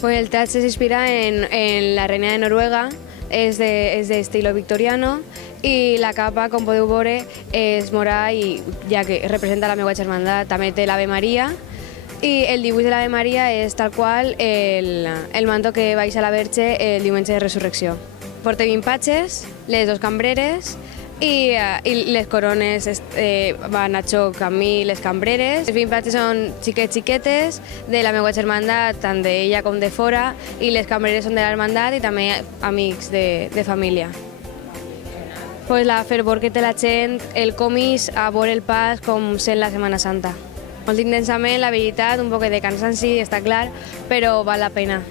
Pues el traje se inspira en la reina de Noruega, es de estilo victoriano, y la capa, com podeu veure, és morada i ja que representa la meva germandat. També té l'Ave Maria, i el dibuix de l'Ave Maria és tal qual el manto que baixa la Verge el diumenge de Resurrecció. Porta 20 patxes, les dos cambreres, i les corones van a xoc amb mi, les cambreres. Els 20 patxes són xiquetes de la meva germandat, tant d'ella com de fora, i les cambreres són de l'hermandat i també amics de família. Pues la fervor que té la gent, el comís a veure el pas com sent la Setmana Santa. Molt intensament, la veritat, un poc de cansanci, està clar, però val la pena.